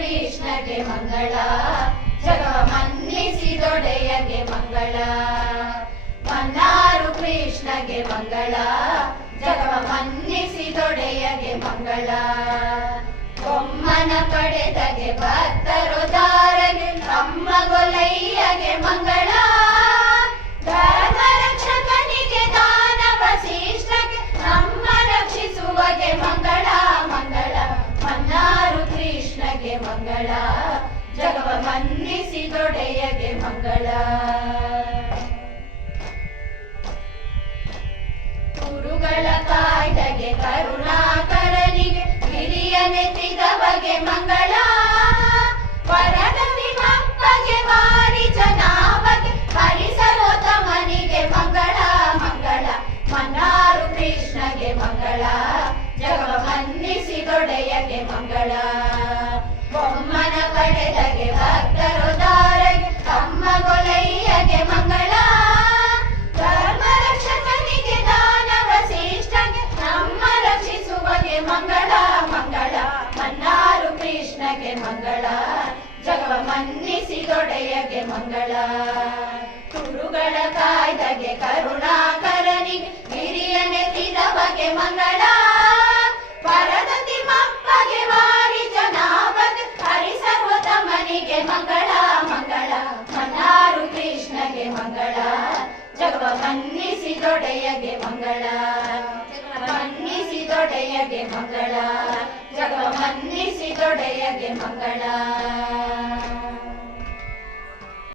ಕೃಷ್ಣಗೆ ಮಂಗಳ, ಜಗವ ಮನ್ನಿಸಿದೊಡೆಯಗೆ ಮಂಗಳ. ಮನ್ನಾರು ಕೃಷ್ಣಗೆ ಮಂಗಳ, ಜಗವ ಮನ್ನಿಸಿದೊಡೆಯಗೆ ಮಂಗಳ. ಬೊಮ್ಮನ ಪಡೆದಗೆ ಭಕ್ತರು ದಾರಗೆ, ತಮ್ಮ ಗೊಲಯ್ಯಗೆ ಮಂಗಳ. ಧರ್ಮ ರಕ್ಷಕನಿಗೆ ದಾನವ ಶಿಷ್ಟಕ್ಕೆ, ನಮ್ಮ ರಕ್ಷಿಸುವಗೆ ಮಂಗಳ ಮಂಗಳ. ಮನ್ನಾರು ಕೃಷ್ಣಗೆ ಮಂಗಳ, ಜಗವ ಮನ್ನಿಸಿದೊಡೆಯಗೆ ಮಂಗಳ. ಗುರುಗಳ ಕಾಯ್ದಗೆ ಕರುಣಾಕರನಿಗೆ, ಹಿರಿಯನೆತ್ತಿದವಗೆ ಮಂಗಳ. ವರದತಿ ಮಪ್ಪಗೆ ವಾರಿ ಜನಾಭಗೆ, ಹರಿಸರ್ವೋತ್ತಮನಿಗೆ ಮಂಗಳ ಮಂಗಳ. ಮನ್ನಾರು ಕೃಷ್ಣಗೆ ಮಂಗಳ, ಜಗವ ಮನ್ನಿಸಿದೊಡೆಯಗೆ ಮಂಗಳ. ಬೊಮ್ಮನ ಪಡೆದಗೆ ಭಕ್ತರು ದಾರಗೆ, ತಮ್ಮ ಗೊಲಯ್ಯಗೆ ಮಂಗಳ. ಧರ್ಮ ರಕ್ಷಕನಿಗೆ ದಾನವ ಶಿಷ್ಟಗೆ, ನಮ್ಮ ರಕ್ಷಿಸುವಗೆ ಮಂಗಳ ಮಂಗಳ. ಮನ್ನಾರು ಕೃಷ್ಣಗೆ ಮಂಗಳ, ಜಗವ ಮನ್ನಿಸಿದೊಡೆಯಗೆ ಮಂಗಳ. ಗುರುಗಳ ಕಾಯ್ದಗೆ ಕರುಣಾಕರನಿಗೆ, ಹಿರಿಯನೆತ್ತಿದವಗೆ ಮಂಗಳ. ವರದತಿ ಮಪ್ಪಗೆ ವಾರಿ ಜನಾಭಗೆ, ಹರಿಸರ್ವೋತ್ತಮನಿಗೆ ಮಂಗಳ ಮಂಗಳ. ಮನ್ನಾರು ಕೃಷ್ಣಗೆ ಮಂಗಳ, ಜಗವ ಮನ್ನಿಸಿದೊಡೆಯಗೆ ಮಂಗಳ. ಮನ್ನಿಸಿದೊಡೆಯಗೆ ಮಂಗಳ, ಜಗವ ಮನ್ನಿಸಿದೊಡೆಯಗೆ ಮಂಗಳ.